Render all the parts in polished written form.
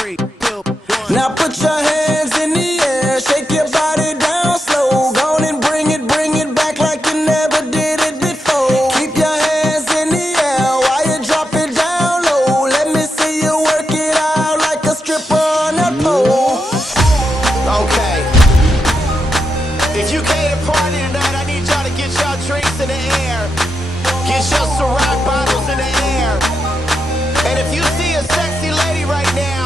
3, 2, 1. Now put your hands in the air, shake your body down slow. Go on and bring it back like you never did it before. Keep your hands in the air while you drop it down low. Let me see you work it out like a stripper on a pole. Okay. If you came to party tonight, I need y'all to get y'all drinks in the air. Get your Ciroc bottles in the air. And if you see a sexy lady right now,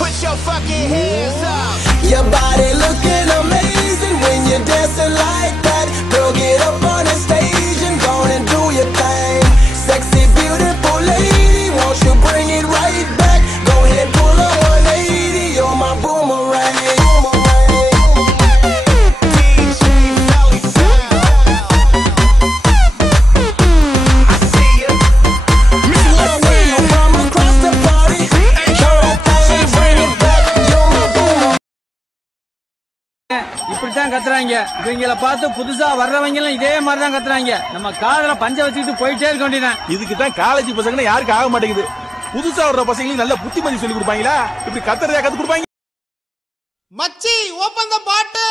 put your fucking hands up. Your body looking amazing when you're dancing like that. Girl, get up on the stage and go on and do your thing. Sexy, beautiful lady, won't you bring it right back? Go ahead, pull a 180, you're my boomerang. DJ Melly Sound. I see you. I see you from across the party. Girl, thing, bring it back, you're my boomerang. இப்படித்தான் கத்துறாங்க. இவங்கள பார்த்து புதுசா வர்றவங்க எல்லாம் இதே மாதிரி தான் கத்துறாங்க. நம்ம காதுல பஞ்ச வச்சுட்டு போயிட்டே இருக்க வேண்டியதான். இதுக்கு தான் காலேஜ் பசங்க யாருக்கு ஆக மாட்டேங்குது. புதுசா வர்ற பசங்களுக்கு நல்ல புத்திமதி சொல்லி கொடுப்பாங்களா? இப்படி கத்துறதா கத்து கொடுப்பாங்க. மச்சி ஓபன் தி பாட்டில்.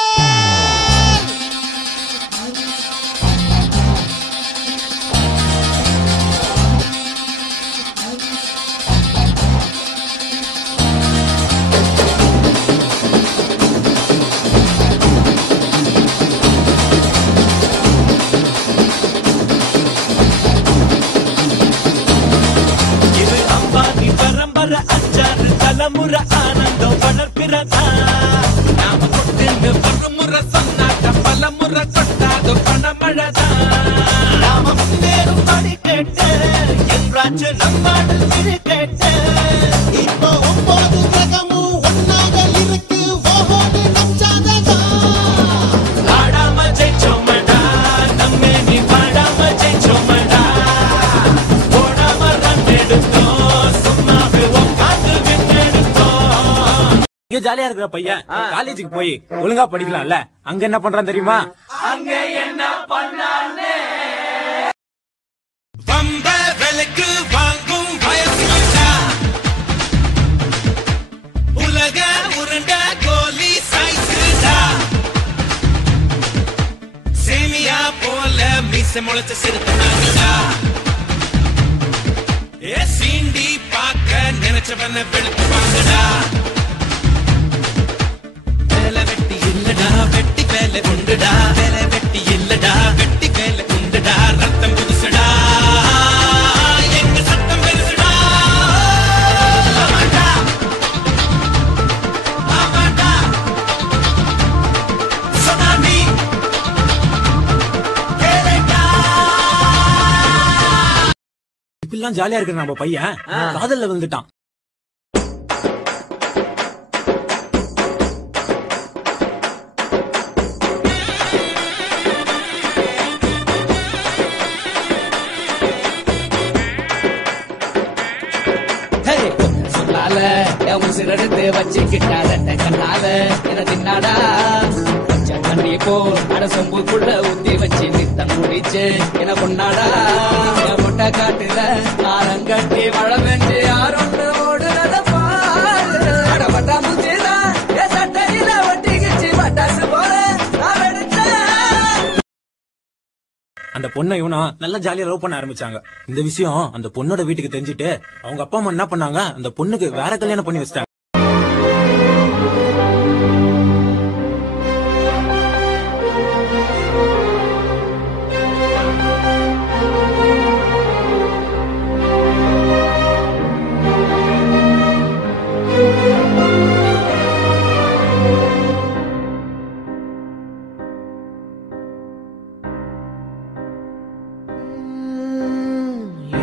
இது அம்பானி பரம்பரை அச்சாறு தலைமுறை ஆனந்தம் வளர்ப்பிறதா. நாம கொண்டு பருமுறை சொன்னாக்க பலமுறை கொட்டாத பணமழதா. நாம முன்னேறும் படி கேட்டு என்றாச்சு நம்மாடு திரு கேட்டு. இப்போ 9 கிரகமும் ஒன்னாக இருக்கு ஓஹோடு நம்சாததா. ஆடாம ஜெயிச்சோமடா நம்மே நீ பாடாம ஜெயிச்சோமடா. ஓடாம ரன் எடுத்தோம் சும்மாவே உட்காந்து விண்ணெடுத்தோம். இங்க ஜாலியா இருக்கிற பையன் காலேஜுக்கு போய் ஒழுங்கா படிக்கலாம்ல. அங்க என்ன பண்றான் தெரியுமா? அங்க என்ன பண்ணானே வம்ப விலைக்கு வாங்கும் வயசுடா. உலக உருண்ட கோலி சைஸ்டா. சேமியா போல மீச முளைச்ச சிறுத்தனாங்கடா. ஏ சீண்டி பார்க்க நினைச்சவன வெளுத்து வாங்கடா. வேலை வெட்டி இல்லடா வெட்டி வேலை உண்டுடா. வேலை வெட்டி இல்லடா வெட்டி வேலை உண்டுடா. ரத்தம் புதுசுடா எங்க சத்தம் பெருசுடா. ஆமாண்டா ஆமாண்டா சொன்னாமி கேளுடா. இப்படிலாம் ஜாலியா இருக்கிற நம்ம பையன் காதல்ல வந்துட்டான். சொல்லால என் உசிரெடுத்து வச்சுக்கிட்டாத கண்ணால என தின்னாடா. பச்சை தண்ணி போல் அட சொம்புக்குள்ள ஊத்தி வச்சு நித்தம் குடிச்சு என பொண்ணாடா. என் முட்டை காட்டுல ஆரங்கட்டி மழை பெஞ்சு யாரொன்னு ஓடுனத பாரு. அட பட்டாம்பூச்சிதான் என் சட்டையில ஒட்டிக்கிச்சு பட்டாசு போல நான் வெடிச்சேன். அந்த பொண்ணை இவனும் நல்லா ஜாலியா லவ் பண்ண ஆரம்பிச்சாங்க. இந்த விஷயம் அந்த பொண்ணோட வீட்டுக்கு தெரிஞ்சுட்டு அவங்க அப்பா அம்மா என்ன பண்ணாங்க, அந்த பொண்ணுக்கு வேற கல்யாணம் பண்ணி வச்சிட்டாங்க.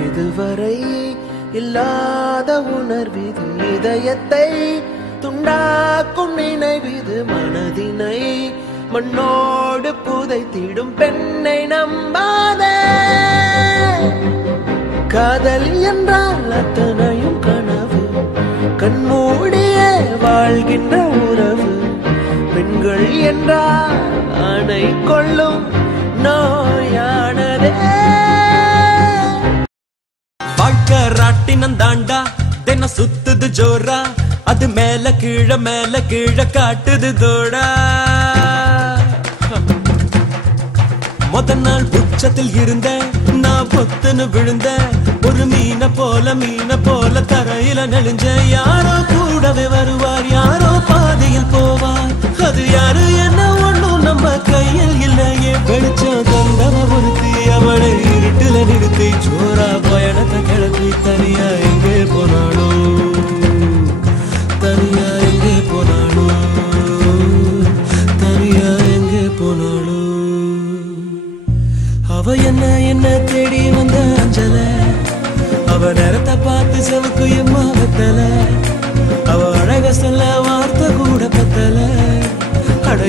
இதுவரை இல்லாத உணர்விது இதயத்தை துண்டாக்கும் நினைவிது மனதினை மண்ணோடு புதைத்திடும் பெண்ணை நம்பாதே. காதல் என்றால் அத்தனையும் கனவு, கண்மூடிய வாழ்கின்ற உறவு. பெண்கள் என்றால் ஆணை கொள்ளும் நோயானதே. வாழ்க்கை ராட்டினம் தாண்டா தினம் சுத்துது ஜோரா. அது மேல கீழ காட்டுது தோடா மொத நாள் உச்சத்தில் இருந்த நான் பொத்துன்னு விழுந்த ஒரு மீன போல தரையில நெளிஞ்ச யாரோ கூடவே வருவார் யாரோ பாதையில் போவார் அது யாரு என்ன ஒண்ணும் நம்ம கையில் இல்லையே வெளிச்சம் தந்தவ ஒருத்தி அவளை இருட்டுல நிறுத்தி சோரா பயணத்தை கிளப்பி தனியா எங்கே போனாளோ அவ என்ன தேடி வந்த அஞ்சல அவ நேரத்தை பார்த்து செவுக்கு எம்மா வெத்தல அவ அழக சொல்ல வார்த்தை கூட பத்தல அட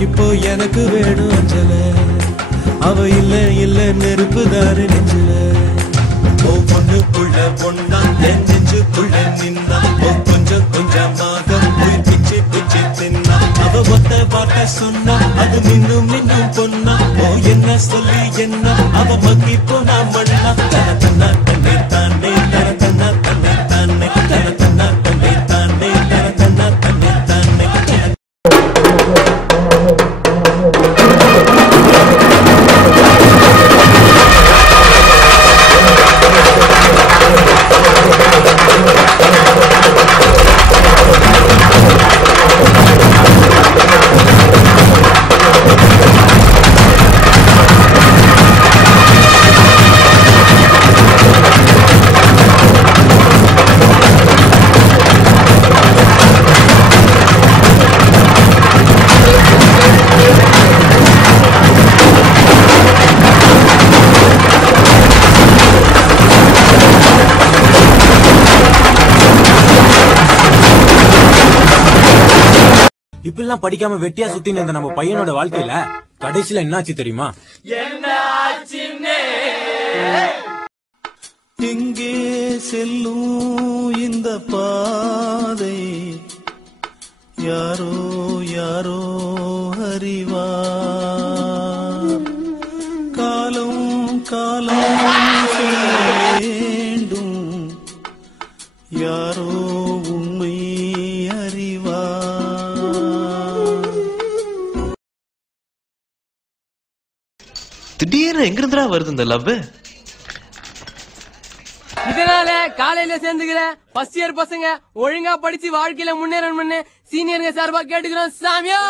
இப்போ எனக்கு வேணும் அஞ்சல அவ இல்ல நெருப்பு தாரு நெஞ்சில ஓ பொண்ணுக்குள்ள பொண்ணா நெஞ்சுக்குள்ள நின்னா ஓ கொஞ்சமாக உயிர் பிச்சு தின்னா அவ ஒத்த வார்த்தை சொன்னா அது மின்னும் பொண்ணா ஓ என்ன சொல்லி என்ன அவ மக்கி போனா மண்ணா தன தன்னை தானே தன தன்னை தானே தன தன்னை தானே தன தன்னை தானே இப்பெல்லாம் படிக்காம வெட்டியா சுத்தின்னு இருந்த நம்ம பையனோட வாழ்க்கையில கடைசியில என்னாச்சு தெரியுமா? எங்கே செல்லும் இந்த பாதை யாரோ அறிவா காலம் சொல்ல வேண்டும் யாரோ உண்மை அறிவா திடீர்னு எங்க இருந்தா வருது இந்த லவ் இதனால காலையில சேர்ந்துக்கிற ஃபர்ஸ்ட் இயர் பசங்க ஒழுங்கா படிச்சு வாழ்க்கையில முன்னேறணும்னு சீனியருங்க சார்பா கேட்டுக்கிறோம் சாமியோ.